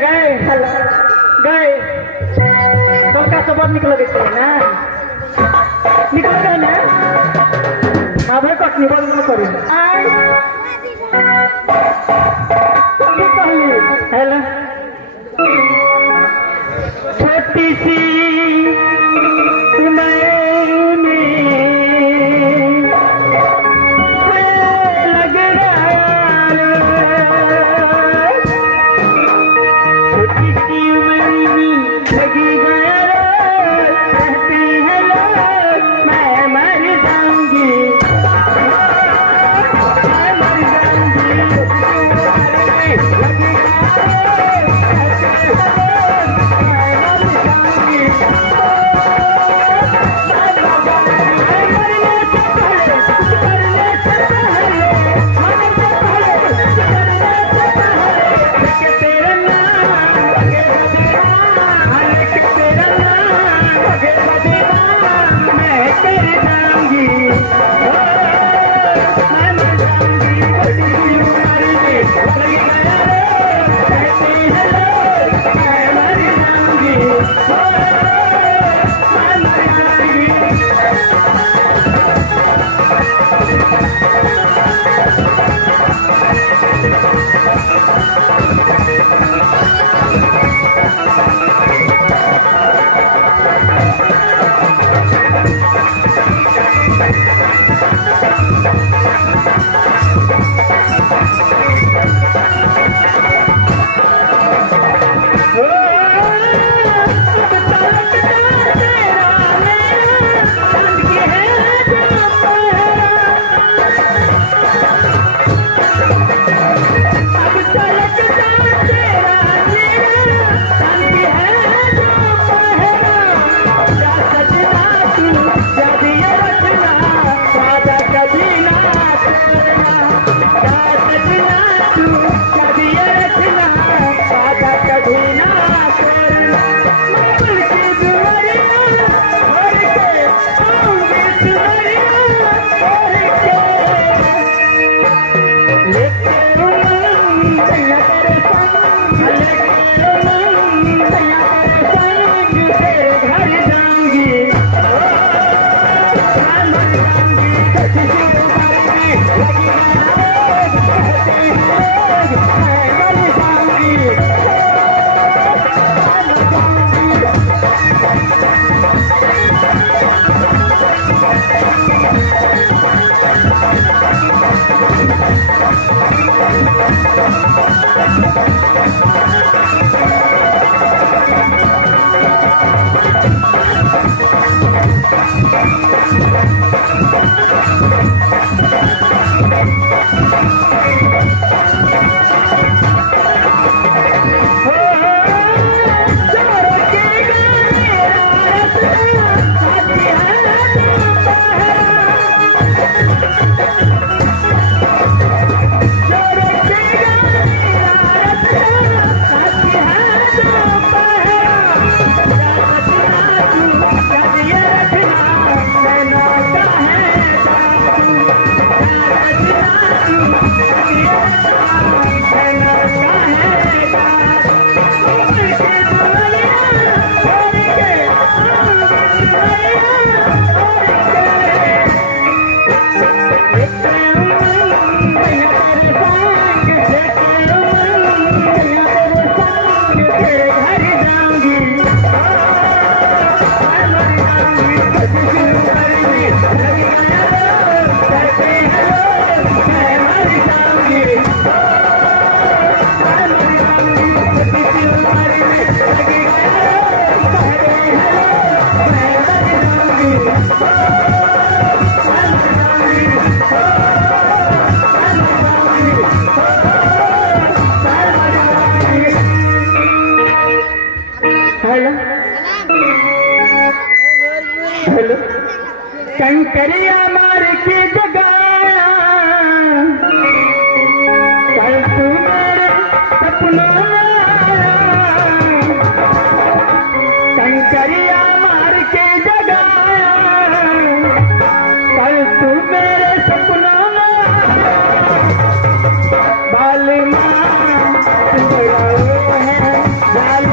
गए गए तो का सब निकल गए ना निकल गए ना हाँ भाई कट निकल करें हेलो छोटी सी हेलो हेलो कंकरिया मार के जगाया कल तू मेरे सपनों में आया कंकरिया मार के जगाया कल तू मेरे सपनों में बाल माँ है बाल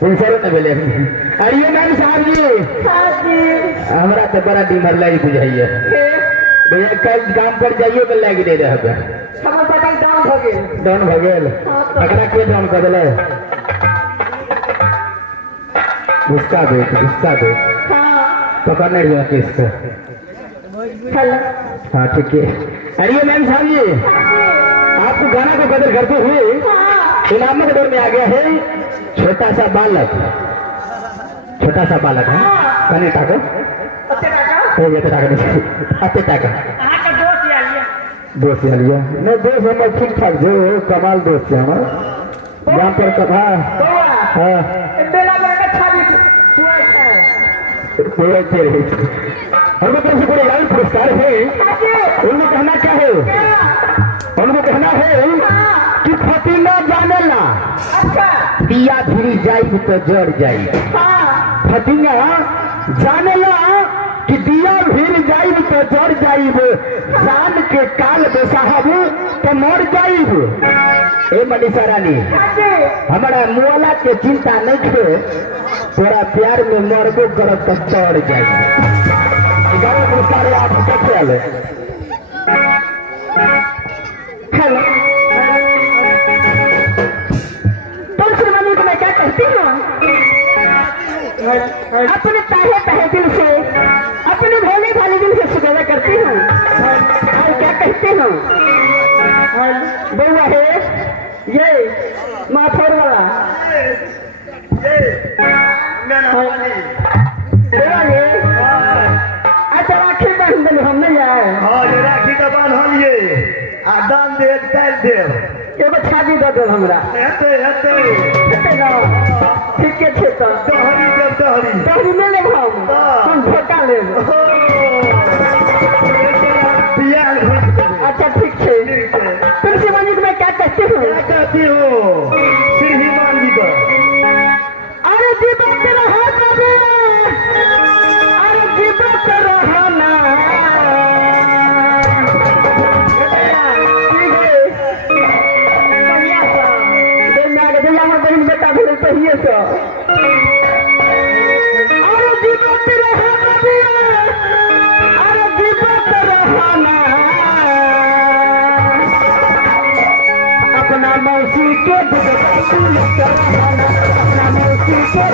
पुलिसरो न भेले अरे मैम साहब जी हाँ जी हमरा तो बड़ा डिमर लाई बुझाइए भैया कल काम पर जाइए तो लागी दे रहे हैं हमर पता डाउन हो गेल डाउन भ गेल अगला के डाउन कर देले गुस्सा दे हाँ पकड़ने लिया किसको हेलो हाँ ठीक है अरे मैम साहब जी आपको गाना को बदल करते हुए इनाम के दौर में आ गया है छोटा सा बालक है कने टाका हो गया टाका अते टाका का दोस्त आइए दोस्त लिया नहीं दोस्त हमारे ठीक ठाक जो कमाल दोस्त है हमारा जहाँ पर कमा हाँ बेला बेला छाबी हुआ है पूरे तेरे उनको तरफ से पूरे यार पुरस्कार है उनको कहना क्या है उनको कहना है कि फतीला जाने ला अच्छा दिया भिरी जाई तो जड़ जाई हाँ फतीला जाने ला कि दिया भिर जाई तो जड़ जाइब जान के काल बेसाहब तो मर जाइब ए मनीषा रानी हमारा मुआला के चिंता नहीं थे तोरा प्यार में मरबो करब तो तोड़ जाइब 11 पुरस्कार आप कैसे आले हेलो तुम श्रीमती को मैं क्या कहती हूँ अपने ताहे दिल से अपने भोले भाले दिल से सुगवा करती हूँ और क्या कहती हूँ बउआ है ये माथोर वाला बउआ ये अच्छा राखी बहन दिल हम नहीं आए हाँ ये राखी का बांधिए आ दान दे काल दे एगो छाबी दे दो हमरा हेते ठीक है तो दहरी जब दहरी दहरी ले ले हम धोखा ले अच्छा ठीक है तुमसे मनी को मैं क्या कहती हूँ क्या कहती हो श्रीमान जी को अरे जीवन रहा कभी अरे जीवन रहा ना बहन बेटा भेल पहिए से अरे जीवन रहा कभी अरे जीवन रहा ना अपना मौसी के अपना मौसी के